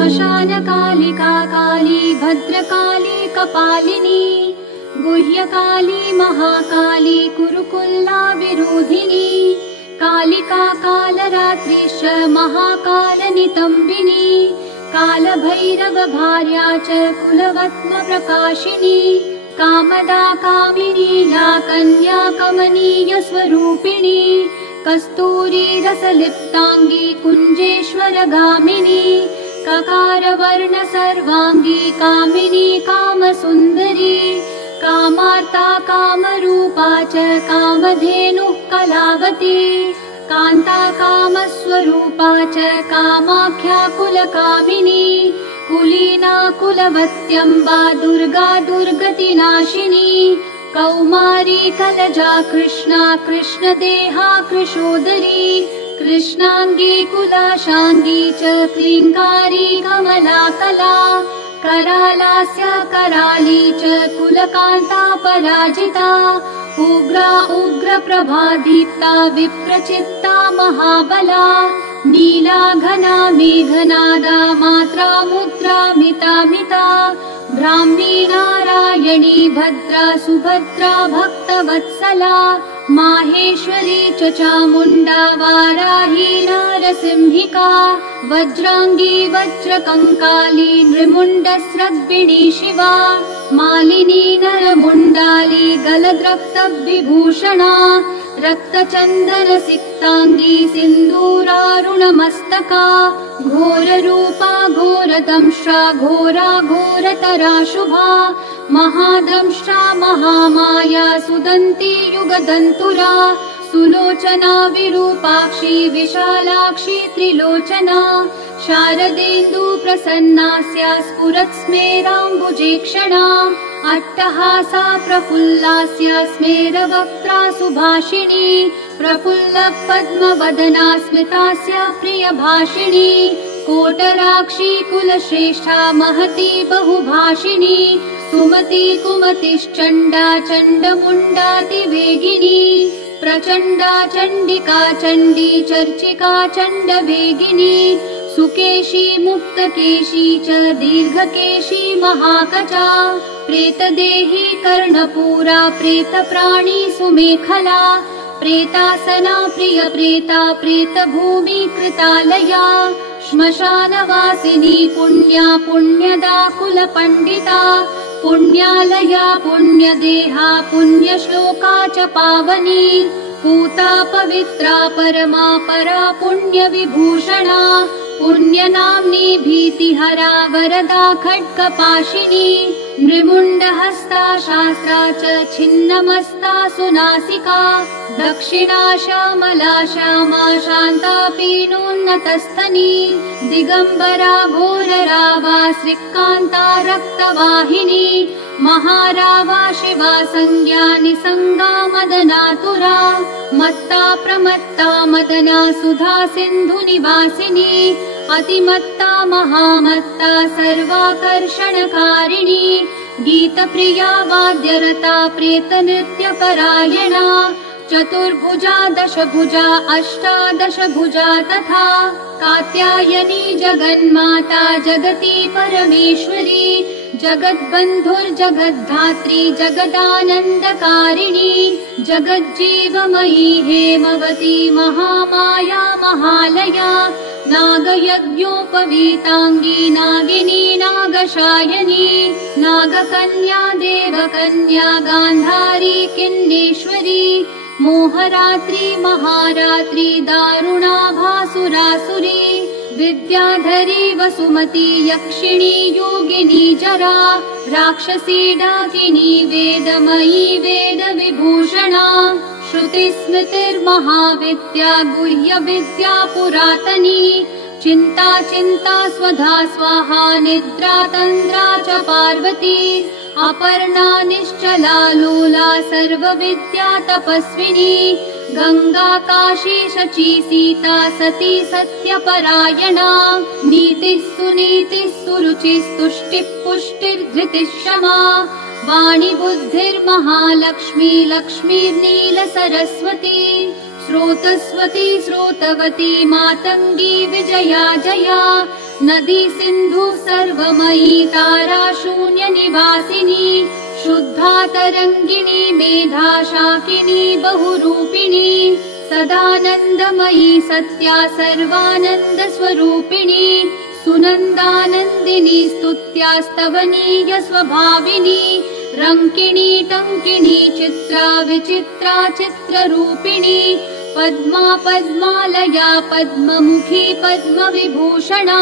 श्मशानकालिका काली भद्रकाली कपालिनी गुह्यकाली महाकाली कुरुकुल्ला विरोधिनी कालिका कालरात्रिश्च महाकालनितम्बिनी कालभैरव भार्या च कुलवत्म प्रकाशिनी कामदा कामिनी या कन्या कमनीय स्वरूपिणी कस्तूरी रसलिप्तांगी कुंजेश्वर गामिनी ककार वर्ण सर्वांगी कामिनी कामसुंदरी कामार्ता कामरूपा च कामधेनुः कलावती कांता कामस्वरूपा च कामाख्या कुलकामिनी कुलीना कुलवत्यम्बा दुर्गा दुर्गतिनाशिनी कौमारी कलजा कृष्णा कृष्णदेहा कृशोदरी कृष्णांगी कुलाशांगी च क्लींकारी कमला कला करालास्य कराली च कुलकांता पराजिता उग्रा उग्र प्रभादीप्ता विप्रचित्ता महाबला नीला घना मेघनादा मात्रा मुद्रा मिता मिता ब्राह्मी नारायणी भद्रा सुभद्रा भक्तवत्सला माहेश्वरी च चामुण्डा वाराही नारसिंहिका वज्रांगी वज्रकंकाली नृमुण्डस्रग्विणी शिवा मालिनी नरमुण्डाली गलद्रक्तविभूषणा रक्तचन्दन सिक्तांगी सिन्दूरारुणमस्तका घोररूपा घोरदंष्ट्रा घोरा घोरतरा शुभा महादंष्ट्रा महामाया सुदन्ती युगदन्तुरा सुलोचना विरूपाक्षी विशालाक्षी त्रिलोचना शारदेन्दु प्रसन्नास्या स्फुरत् स्मेराम्बुजेक्षणा अट्टहासा प्रफुल्लास्या स्मेरवक्त्रा सुभाषिणी प्रफुल्ल पद्मवदना स्मितास्या प्रियभाषिणी कोटराक्षी कुलश्रेष्ठा महती बहुभाषिणी सुमती कुमतिश्चण्डा चण्डमुण्डातिवेगिनी प्रचण्डा चण्डिका चण्डी चर्चिका चण्डवेगिनी सुकेशी मुक्तकेशी च दीर्घकेशी महाकचा प्रेतदेही कर्णपूरा प्रेतप्राणी सुमेखला प्रेतासना प्रियप्रेता प्रेतभूमि कृतालया श्मशानवासिनी पुण्या पुण्यदा कुलपण्डिता पुण्यालया पुण्यदेहा पुण्यश्लोका च पावनी पूता पवित्रा परमा परा पुण्यविभूषणा पुण्यनाम्नी भीतिहरा वरदा खड्गपाशिनी नृमुण्डहस्ता शास्त्रा च छिन्नमस्ता सुनासिका दक्षिणा श्यामला श्यामा शान्ता पीनोन्नतस्तनी दिगम्बरा घोररावा श्रीकान्ता रक्तवाहिनी महारावा शिवा संज्ञा निसंगा मदनातुरा मत्ता प्रमत्ता मदना सुधा सिन्धु निवासिनी अतिमत्ता महामत्ता सर्वाकर्षणकारिणी गीतप्रिया वाद्यरता प्रेतनृत्यपरायणा चतुर्भुजा दशभुजा अष्टादशभुजा तथा कात्यायनी जगन्माता जगती परमेश्वरी जगद्बन्धुर्जगद्धात्री जगदानन्दकारिणी जगज्जीवमयी हेमवती महामाया महालया नागयज्ञोपवीतांगी नागिनी नागशायनी नागकन्या देवकन्या गान्धारी किन्नेश्वरी मोहरात्रि महारात्रि दारुणा भासुरासुरी विद्याधरी वसुमती यक्षिणी योगिनी जरा राक्षसी डाकिनी वेदमयी वेद विभूषणा श्रुतिस्मृतिर्महाविद्या गुह्य विद्या पुरातनी चिंता चिंता स्वधा स्वाहा निद्रा तंद्रा च पार्वती अपर्णा निश्चला लोला सर्वविद्या तपस्विनी गंगा काशी शची सीता सती सत्यपरायणा नीतिः सुनीतिः सुरुचिः तुष्टिः पुष्टिर्धृतिः क्षमा वाणी बुद्धिर्महालक्ष्मी लक्ष्मीर्नीलसरस्वती स्रोतस्वती स्रोतवती मातङ्गी विजया जया नदी सिन्धु सर्वमयी तारा शून्यनिवासिनी शुद्धा तरङ्गिणी मेधा शाकिनी बहुरूपिणी सदानन्दमयी सत्या सर्वानन्दस्वरूपिणी सुनन्दानन्दिनी स्तुत्या स्तवनीय स्वभाविनी रङ्किणी टङ्किणी चित्रा विचित्रा चित्ररूपिणी पद्मा पद्मालया पद्ममुखी पद्मविभूषणा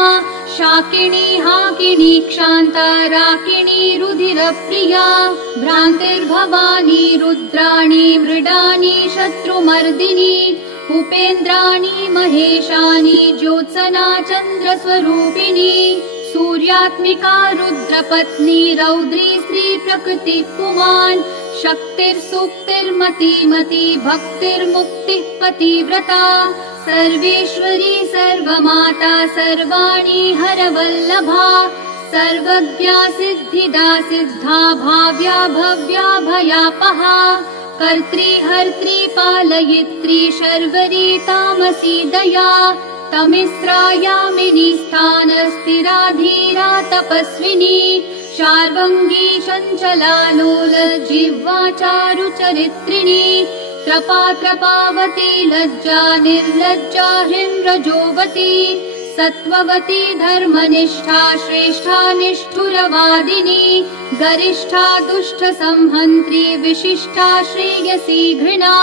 शाकिनी हाकिनी क्षान्ता राकिणी रुधिरप्रिया भ्रान्तिर्भवानी रुद्राणी मृडानी शत्रुमर्दिनी उपेन्द्राणी महेशानी ज्योत्सना चन्द्रस्वरूपिणी सूर्यात्मिका रुद्रपत्नी रौद्री स्त्री प्रकृति पुमान् शक्तिर्सूक्तिर्मतिमती भक्तिर्मुक्तिः पतिव्रता सर्वेश्वरी सर्वमाता सर्वाणि हरवल्लभा सर्वज्ञा सिद्धिदा सिद्धा भाव्या भव्या भयापहा कर्त्री हर्त्री पालयित्री शर्वरी तामसी दया तमिस्रायामिनी स्थान स्थिरा धीरा तपस्विनी शार्वङ्गी चञ्चला लोल जिह्वा चारुचरित्रिणी त्रपा त्रपावती लज्जा निर्लज्जा हृन्रजोवती सत्त्ववती धर्मनिष्ठा श्रेष्ठा निष्ठुरवादिनी गरिष्ठा दुष्टसंहन्त्री विशिष्टा श्रेयसी घृणा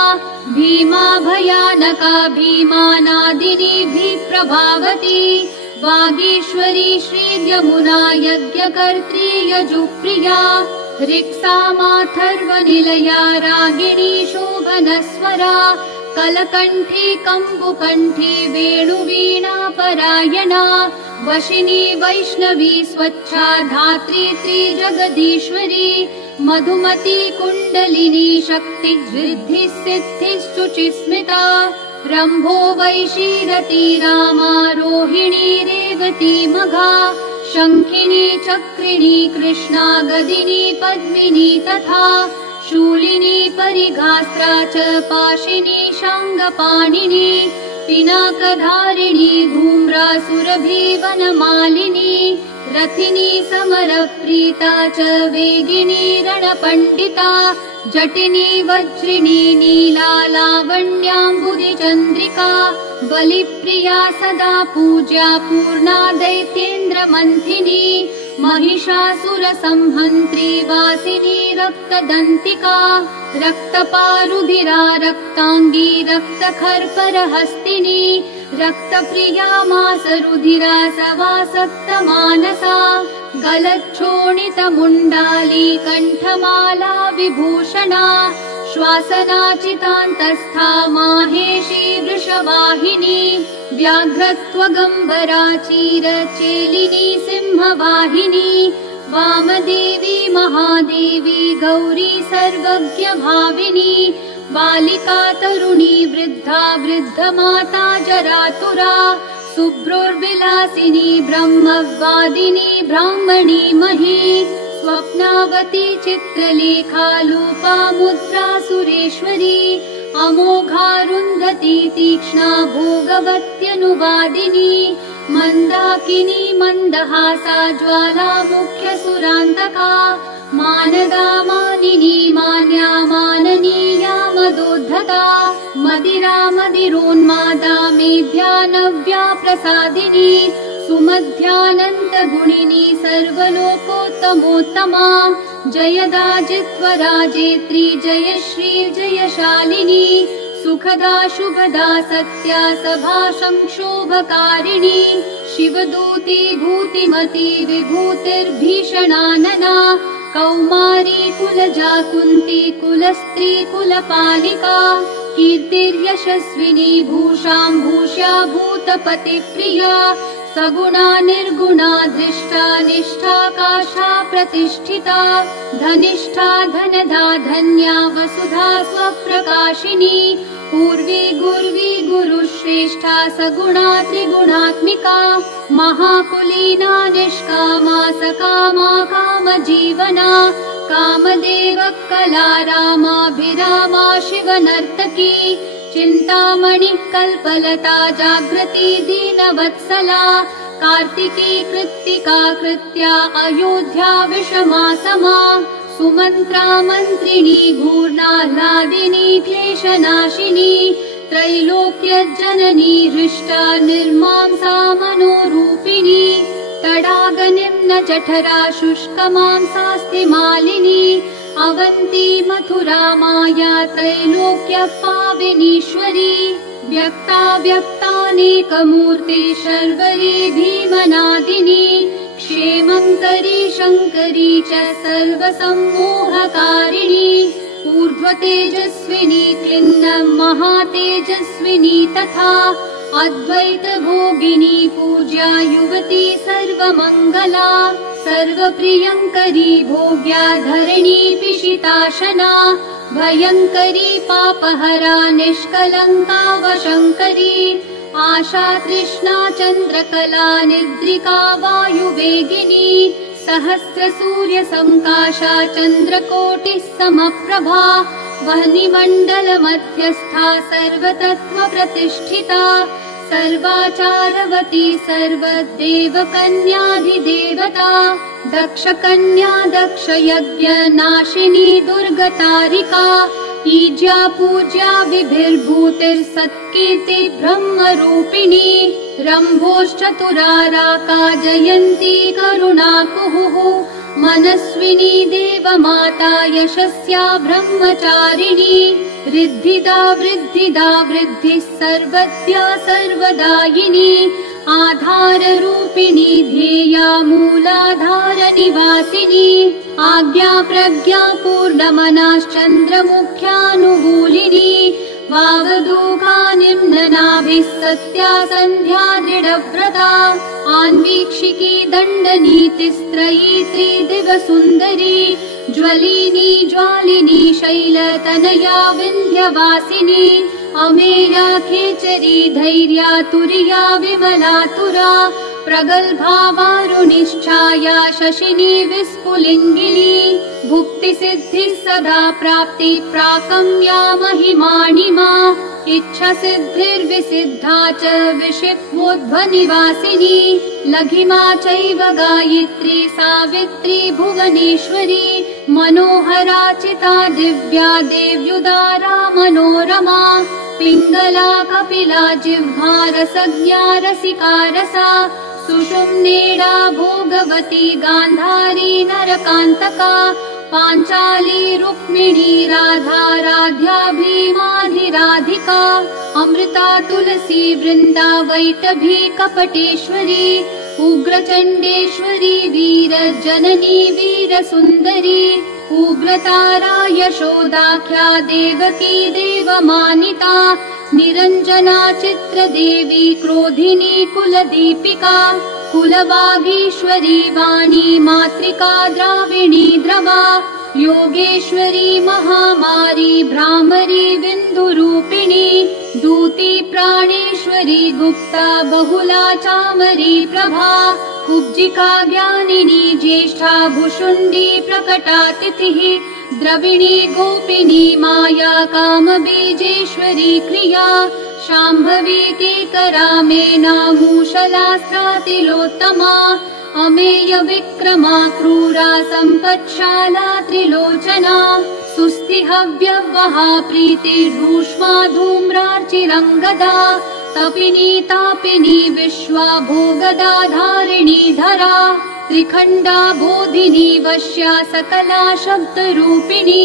भीमा भयानका भीमानादिनी भीप्रभावती वागीश्वरी श्रीयमुना यज्ञकर्त्री यजुप्रिया ऋक्सामाथर्वनिलया रागिणी शोभनस्वरा कलकण्ठी कम्बुकण्ठी वेणुवीणा परायणा वशिनी वैष्णवी स्वच्छा धात्री त्रिजगदीश्वरी मधुमती कुण्डलिनी शक्ति वृद्धिः सिद्धिश्चुचिस्मिता रम्भो वैशीरती रामा रोहिणी रेवती मघा शङ्खिनी चक्रिणी कृष्णा गदिनी पद्मिनी तथा शूलिनी परिघास्त्रा च पाशिनी शाङ्गपाणिनी पिनाकधारिणी धूम्रा सुरभि वनमालिनी रथिनी समरप्रीता च वेगिनी रणपण्डिता जटिनी वज्रिणी नीला लावण्याम्बुदिचन्द्रिका बलिप्रिया सदा पूज्या पूर्णा दैत्येन्द्रमन्थिनी महिषासुरसंहन्त्री वासिनी रक्तदन्तिका रक्तपारुधिरा रक्ताङ्गी रक्तखर्परहस्तिनी रक्तप्रिया मासरुधिरा सवासक्तमानसा गलच्छोणितमुण्डाली कण्ठमाला विभूषणा श्वासनाचितान्तस्था माहेशी वृषवाहिनी व्याघ्रत्वगम्बरा चीरचेलिनी सिंहवाहिनी वामदेवी महादेवी गौरी सर्वज्ञभाविनी बालिका तरुणी वृद्धा वृद्धमाता जरातुरा शुभ्रोर्विलासिनी ब्रह्मवादिनी ब्राह्मणी मही स्वप्नावती चित्रलेखा लोपा मुद्रा सुरेश्वरी अमोघारुन्धती तीक्ष्णा भोगवत्यनुवादिनी मन्दाकिनी मन्दहासा ज्वाला मुख्यसुरान्तका मानदा मानिनी मान्या माननीया मदोद्धता मदिरा मदिरोन्मादा मेध्या नव्या प्रसादिनी सुमध्यानन्तगुणिनी सर्वलोकोत्तमोत्तमा जयदा जित्वराजेत्री जयश्री जयशालिनी सुखदा शुभदा सत्या सभा संक्षोभकारिणी शिवदूती भूतिमती विभूतिर्भीषणानना कौमारी कुलजा कुन्ती कुलस्त्री कुलपालिका कीर्तिर्यशस्विनी भूषां भूष्या भूतपतिप्रिया सगुणा निर्गुणा दृष्टा निष्ठा काशा प्रतिष्ठिता धनिष्ठा धनदा धन्या वसुधा स्वप्रकाशिनी पूर्वी गुर्वी गुरुश्रेष्ठा सगुणा त्रिगुणात्मिका महाकुलीना निष्कामा सकामा कामजीवना कामदेव कलारामाभिरामा शिवनर्तकी चिन्तामणि कल्पलता जागृति दीनवत्सला कार्तिकी कृत्तिका कृत्या अयोध्या विषमा समा सुमन्त्रा मन्त्रिणी घूर्णाह्लादिनी क्लेशनाशिनी त्रैलोक्यजननी हृष्टा निर्मांसा मनोरूपिणी तडागनिम्न जठरा शुष्कमांसास्ति मालिनी अवन्ती मथुरा माया त्रैलोक्यपाविनीश्वरी व्यक्ता व्यक्तानेकमूर्ति शर्वरी भीमनादिनी क्षेमङ्करी शङ्करी च सर्वसम्मोहकारिणी ऊर्ध्वतेजस्विनी क्लिन्नं महातेजस्विनी तथा अद्वैतभोगिनी पूज्या युवती सर्वमङ्गला सर्वप्रियङ्करी भोग्या धरणी पिशिताशना भयङ्करी पापहरा निष्कलङ्का वशङ्करी आशा तृष्णा चन्द्रकला निद्रिका वायुवेगिनी सहस्रसूर्यसङ्काशा चन्द्रकोटिः समप्रभा वह्निमण्डलमध्यस्था सर्वतत्त्वप्रतिष्ठिता सर्वाचारवती सर्वदेवकन्याधिदेवता दक्षकन्या दक्षयज्ञनाशिनी दुर्गतारिका ईज्या पूज्या विभिर्भूतिर्सत्कीर्ति ब्रह्मरूपिणी रम्भोश्चतुराराका जयन्ती करुणाकुहुः मनस्विनी देवमाता यशस्या ब्रह्मचारिणी रिद्धिदा वृद्धिदा वृद्धिः सर्वद्या सर्वदायिनी आधाररूपिणी ध्येया मूलाधारनिवासिनी आज्ञा प्रज्ञा पूर्णमनाश्चन्द्रमुख्यानुकूलिनी वावधूका निम्ननाभिः सत्या सन्ध्या दृढव्रता आन्वीक्षिकी दण्डनीतिस्त्रयी त्रिदिवसुन्दरी ज्वलिनी ज्वालिनी शैलतनया विन्ध्यवासिनी अमेया खेचरी धैर्या तुर्या विमलातुरा प्रगल्भा वारुणिश्छाया शशिनी विस्फुलिङ्गिनी भुक्तिसिद्धिः सदा प्राप्ति प्राकम्या महिमाणिमा इच्छा सिद्धिर्विसिद्धा च विषिक्वोद्भनिवासिनी लघिमा चैव गायत्री सावित्री भुवनेश्वरी मनोहरा चिता दिव्या देव्युदारा मनोरमा पिङ्गला कपिला जिह्वा रसज्ञा रसिका रसा सुषुम्नेडा भोगवती गान्धारी नरकान्तका पाञ्चाली रुक्मिणी राधा राध्या भीमाधिराधिका अमृता तुलसी वृन्दा वैटभी कपटेश्वरी उग्रचण्डेश्वरी वीरजननी वीरसुन्दरी उग्रतारा यशोदाख्या देवकी देवमानिता निरञ्जना चित्रदेवी क्रोधिनी कुलदीपिका कुलवागीश्वरी वाणी मातृका द्राविणी द्रवा योगेश्वरी महामारी भ्रामरी बिन्दुरूपिणी दूती प्राणेश्वरी गुप्ता बहुला चामरी प्रभा कुब्जिका ज्ञानिनी ज्येष्ठा भुषुण्डी प्रकटातिथिः द्रविणी गोपिनी माया कामबीजेश्वरी क्रिया शाम्भवी केकरा मेना मूषलास्त्रातिलोत्तमा अमेय विक्रमा क्रूरा सम्पत्शाला त्रिलोचना सुस्तिहव्यवहा प्रीतिर्भूष्मा धूम्रार्चिरङ्गदा तपिनी तापिनी विश्वा भोगदा धारिणी धरा त्रिखण्डा बोधिनी वश्या सकला शब्दरूपिणी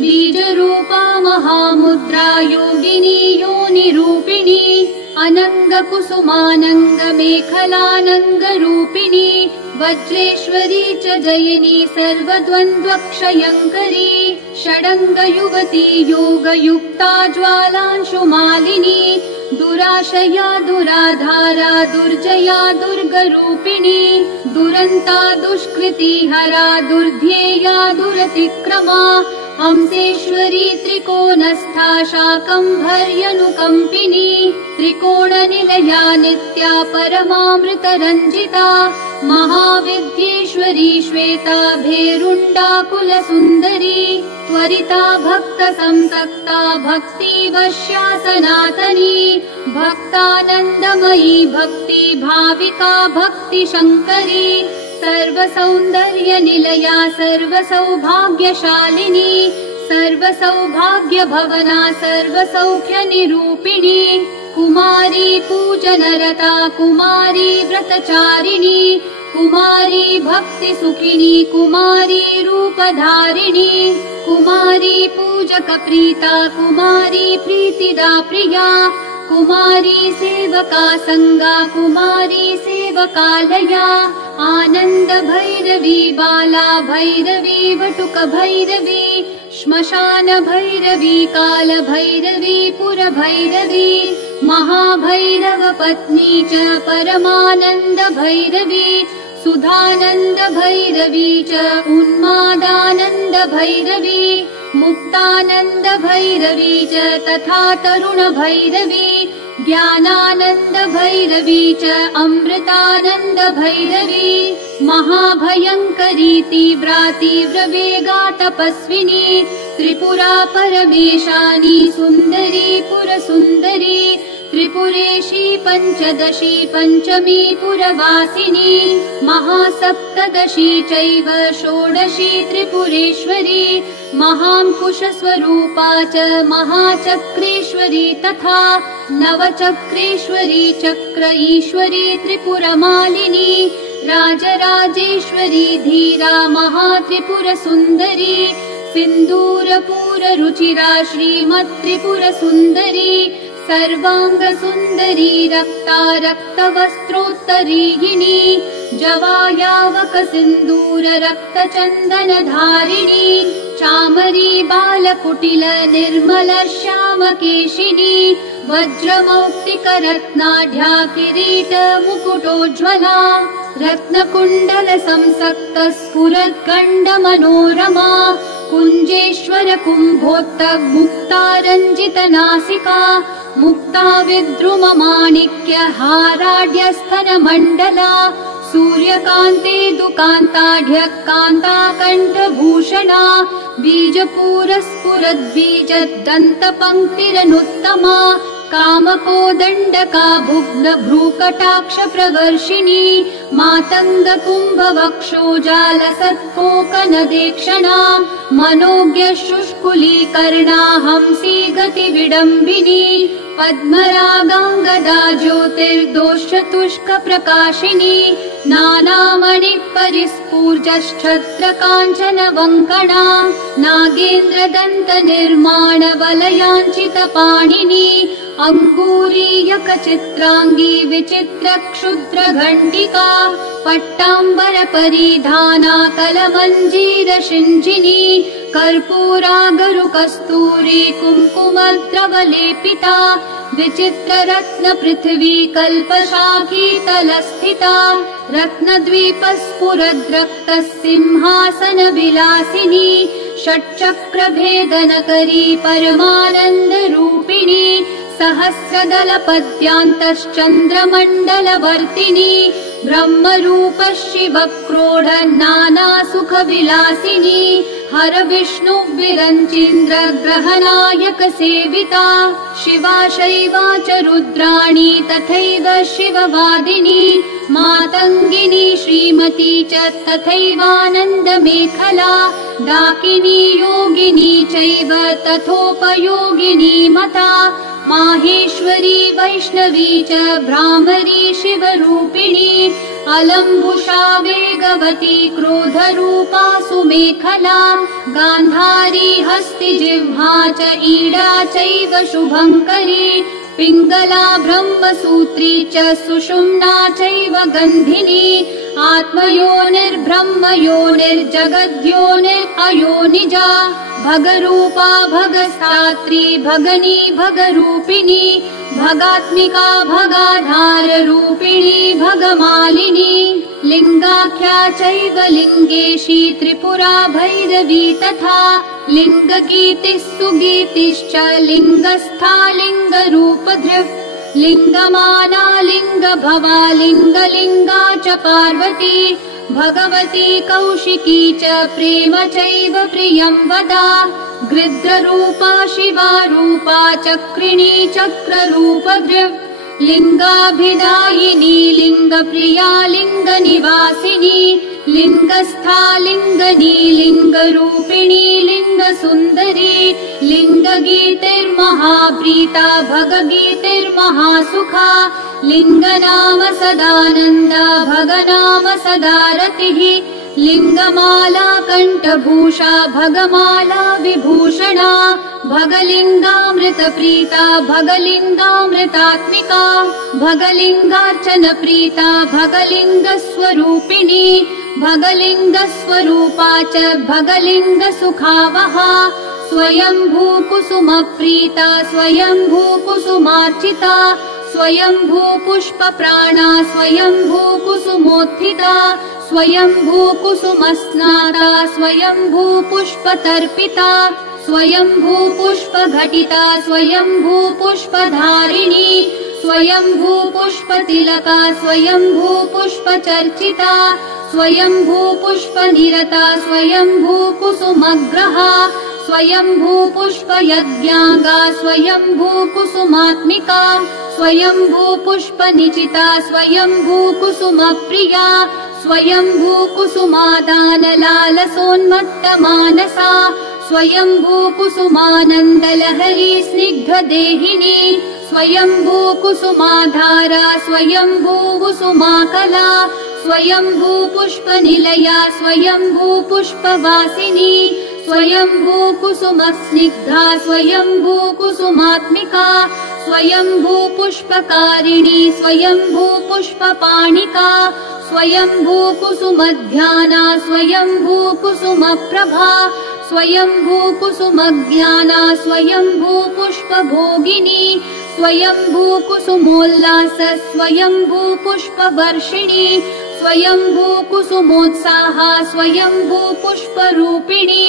बीजरूपा महामुद्रा योगिनी योनिरूपिणी अनङ्गकुसुमानङ्गमेखलानङ्गरूपिणी वज्रेश्वरी च जयिनी सर्वद्वन्द्वक्षयङ्करी षडङ्गयुवती योगयुक्ता ज्वालांशुमालिनी दुराशया दुराधारा दुर्जया दुर्गरूपिणी दुरन्ता दुष्कृति हरा दुर्ध्येया दुरतिक्रमा हंसेश्वरी त्रिकोणस्था शाकम्भर्यनुकम्पिनी त्रिकोणनिलया नित्या परमामृतरञ्जिता महाविद्येश्वरी श्वेता भेरुण्डाकुलसुन्दरी त्वरिता भक्तसंसक्ता भक्तिवश्या सनातनी भक्तानन्दमयी भक्ति भाविका भक्तिशङ्करी सर्वसौन्दर्यनिलया सर्वसौभाग्यशालिनी सर्वसौभाग्यभवना सर्वसौख्यनिरूपिणी कुमारी पूजनरता कुमारी व्रतचारिणी कुमारी भक्तिसुखिनी कुमारी रूपधारिणी कुमारी पूजकप्रीता कुमारी प्रीतिदा प्रिया कुमारी सेवका संगा कुमारी सेवकालया आनंद भैरवी बाला भैरवी वटुक भैरवी श्मशान भैरवी काल भैरवी पुर भैरवी महाभैरव पत्नी च परमानंद भैरवी सुधानंद भैरवी च उन्मादानंद भैरवी मुक्तानंद भैरवी च तथा तरुण भैरवी ज्ञानानंद भैरवी च अमृतानंद भैरवी महाभयंकरी तीव्रा तीव्र वेगा तपस्विनी त्रिपुरा परमेशानी सुंदरी पुरसुंदरी त्रिपुरेशी पंचदशी पंचमी पुरवासिनी महासप्तदशी चैव षोडशी त्रिपुरेश्वरी महांकुशस्वरूपा च महाचक्रेश्वरी तथा नवचक्रेश्वरी चक्र ईश्वरी त्रिपुरमालिनी राजराजेश्वरी धीरा महात्रिपुरसुन्दरी सिन्दूरपूररुचिरा श्रीमत्त्रिपुरसुन्दरी सर्वांगसुन्दरी रक्ता रक्तवस्त्रोत्तरीयिणी जवायावक सिन्दूर रक्तचन्दनधारिणी चामरी बालकुटिल निर्मल श्यामकेशिनी वज्रमौक्तिकरत्नाढ्या किरीट मुकुटोज्ज्वला रत्नकुण्डल संसक्त स्फुरद्गण्डमनोरमा कुञ्जेश्वर कुम्भोत्तग मुक्ता रञ्जितनासिका मुक्ता विद्रुममाणिक्य हाराढ्यस्तनमण्डला सूर्यकान्ते दुकान्ताढ्य कान्ता कण्ठभूषणा बीजपूरस्फुरद्बीजदन्तपङ्क्तिरनुत्तमा कामकोदण्डका भुग्न भ्रूकटाक्ष प्रवर्षिणी मातङ्ग कुम्भवक्षोजालसत्कोकनदेक्षणा मनोज्ञ शुष्कुलीकर्णा हंसी गति विडम्बिनी पद्मरागाङ्गदा ज्योतिर्दोषचतुष्क प्रकाशिनी नानामणि परिस्फूर्जच्छत्र काञ्चन वङ्कणा नागेन्द्र दन्त निर्माण वलयाञ्चित पाणिनी अंगूरीयक चित्रांगी विचित्र क्षुद्र घंटिका पट्टांबर परिधाना कलमंजीर शिंजिनी कर्पूरागरु कस्तूरी कुंकुमद्रवलेपिता विचित्र रत्न पृथ्वी कल्पशाखी तलस्थिता रत्नद्वीप स्फुरद्रक्त सिंहासन विलासिनी षट्चक्र भेदनकरी परमानंद रूपिणी सहस्रदल पद्यांतश्चन्द्रमण्डलवर्तिनी ब्रह्मरूप शिव क्रोध नाना सुख विलासिनी हर विष्णु विरञ्चीन्द्र ग्रहनायक सेविता शिवा शैवा च रुद्राणी तथैव शिववादिनी मातङ्गिनी श्रीमती च तथैवानन्द मेखला डाकिनी योगिनी चैव तथोपयोगिनी मता माहेश्वरी वैष्णवी च भ्रामरी शिवरूपिणी अलम्बुषा वेगवती क्रोधरूपा सुमेखला गान्धारी हस्तिजिह्वा च ईडा चैव शुभङ्करी पिङ्गला ब्रह्मसूत्री च सुषुम्ना चैव गन्धिनी आत्मयोनिर्ब्रह्मयोनिर्जगद्योनिरयोनिजा भगरूपा भगस्तात्री भगनी भगरूपिणी भगात्मिका भगाधाररूपिणी भगमालिनी लिंगाख्या चैव लिंगेशी त्रिपुरा भैरवी तथा लिंगगीतिः सुगीतिश्च लिंगस्था लिंगरूपधृक् लिंगमाना लिंगभवा लिंगलिंगा च पार्वती भगवती कौशिकी च प्रेम चैव प्रियं वदा गृध्ररूपा शिवा रूपा चक्रिणी चक्ररूपधृक् लिंगाभिधायिनी लिंगप्रिया लिंगनिवासिनी लिंगस्था लिंगनी लिंगरूपिणी लिंगसुन्दरी लिंगगीतिर्महाप्रीता भगगीतिर्महासुखा लिंगनाम सदानन्दा भगनाम सदा रतिः लिंगमाला कंठभूषा भगमाला विभूषणा भगलिंगामृतप्रीता भगलिंगामृतात्मिका भगलिंगार्चनप्रीता भगलिंगस्वरूपिणी भगलिंगस्वरूपा च भगलिंगसुखावहा स्वयंभूकुसुमप्रीता स्वयंभूकुसुमार्चिता स्वयंभूपुष्पप्राणा स्वयंभूकुसुमोत्थिता स्वयंभूकुसुमस्नाता स्वयंभूपुष्पतर्पिता स्वयंभूपुष्पघटिता स्वयंभूपुष्पधारिणी स्वयंभूपुष्पतिलका स्वयंभूपुष्पचर्चिता स्वयंभूपुष्पनिरता स्वयंभूकुसुमग्रहा स्वयंभूपुष्पयज्ञांगा स्वयंभूकुसुमात्मिका स्वयंभूपुष्पनिचिता स्वयंभूकुसुमप्रिया स्वयंभूकुसुमादानलालसोन्मत्तमानसा स्वयंभूकुसुमानन्दलहरी स्निग्धदेहिनी स्वयंभूकुसुमाधारा स्वयंभूकुसुमाकला स्वयंभूपुष्पनिलया स्वयंभूपुष्पवासिनी स्वयंभूकुसुमस्निग्धा स्वयंभूकुसुमात्मिका स्वयंभूपुष्पकारिणी स्वयंभूपुष्पपाणिका स्वयंभूकुसुमध्याना स्वयंभूकुसुमप्रभा स्वयंभूकुसुमज्ञाना स्वयंभूपुष्पभोगिनी स्वयंभूकुसुमोल्लास स्वयंभूपुष्पवर्षिणी स्वयंभूकुसुमोत्साहा स्वयंभूपुष्परूपिणी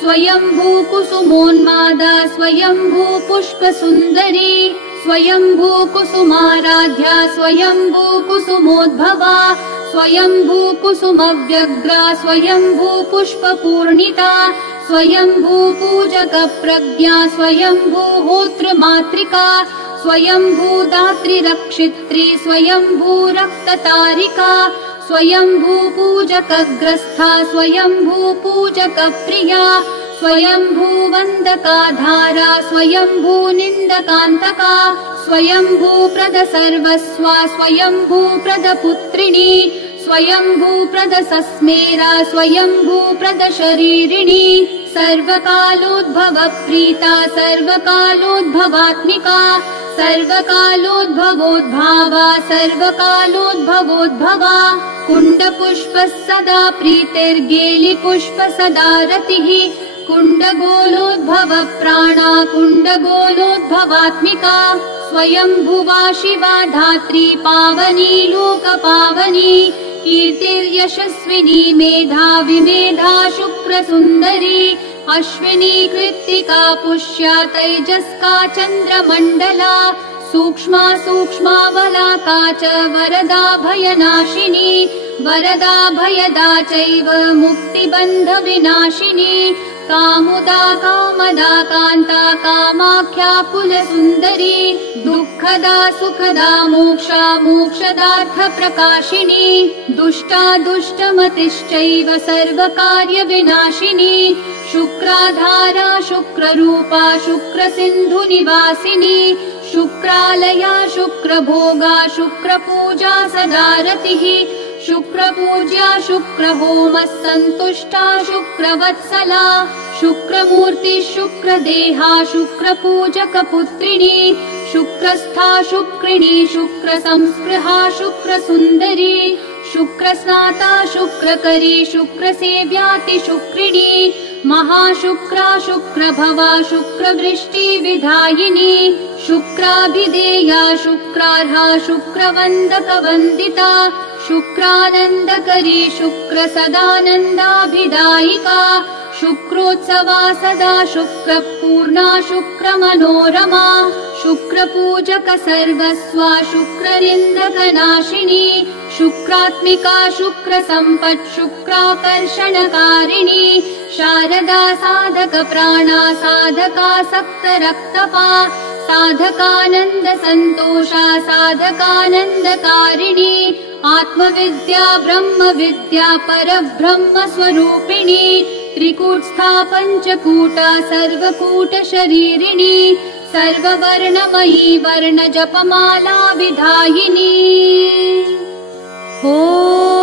स्वयंभूकुसुमोन्मादा स्वयंभूपुष्पसुन्दरी स्वयंभूकुसुमाराध्या स्वयंभूकुसुमोद्भवा स्वयंभूकुसुमव्यग्रा स्वयंभूपुष्पपूर्णिता स्वयंभूपूजकप्रज्ञा स्वयंभूहोत्रमातृका स्वयंभूदात्रिरक्षित्री स्वयंभूरक्ततारिका स्वयंभूपूजकग्रस्था स्वयंभूपूजकप्रिया स्वयंभूवन्दकाधारा स्वयंभूनिन्दकान्तका स्वयंभूप्रद सर्वस्वा स्वयंभूप्रदपुत्रिणी स्वयंभूप्रदसस्मेरा स्वयंभूप्रदशरीरिणी सर्वकालोद्भवप्रीता सर्वकालोद्भवात्मिका सर्वकालोद्भवोद्भावा सर्वकालोद्भवोद्भवा कुण्डपुष्पः सदा प्रीतिर्गेलिपुष्प सदा रतिः कुण्डगोलोद्भवप्राणा कुण्डगोलोद्भवात्मिका स्वयंभुवा शिवा धात्री पावनी लोकपावनी कीर्तिर्यशस्विनी मेधा विमेधा शुक्रसुन्दरी अश्विनी कृत्तिका पुष्या तैजस्का चन्द्रमण्डला सूक्ष्मा सूक्ष्मावलाका च वरदा भयनाशिनी वरदा भयदा चैव मुक्तिबन्धविनाशिनी कामुदा कामदा कान्ता कामाख्या कुलसुन्दरी दुःखदा सुखदा मोक्षा मोक्षदार्थप्रकाशिनी दुष्टा दुष्टमतिश्चैव सर्वकार्यविनाशिनी शुक्राधारा शुक्ररूपा शुक्रसिन्धुनिवासिनी शुक्रालया शुक्रभोगा शुक्रपूजा सदा रतिः शुक्रपूज्या शुक्रहोमः सन्तुष्टा शुक्रवत्सला शुक्रमूर्ति शुक्रदेहा शुक्रपूजकपुत्रिणी शुक्रस्था शुक्रिणी शुक्रसंस्पृहा शुक्रसुन्दरी शुक्रस्नाता शुक्रकरी शुक्रसेव्याति शुक्रिणी महाशुक्रा शुक्रभवा शुक्रवृष्टिविधायिनी शुक्राभिधेया शुक्रार्हा शुक्रवन्दकवन्दिता शुक्रानन्दकरी शुक्रसदानन्दाभिदायिका शुक्रोत्सवा सदा शुक्रपूर्णा शुक्रमनोरमा शुक्रपूजक सर्वस्वा शुक्रनिन्दकनाशिनी शुक्रात्मिका शुक्रसम्पत् शुक्राकर्षणकारिणी शारदा साधक प्राणा साधका सक्तरक्तपा साधकानन्द सन्तोषा साधकानन्दकारिणी आत्मविद्या ब्रह्मविद्या परब्रह्म स्वरूपिणी त्रिकूटस्था पञ्चकूटा सर्वकूटशरीरिणी सर्ववर्णमयी वर्णजपमाला विधायिनी। ॐ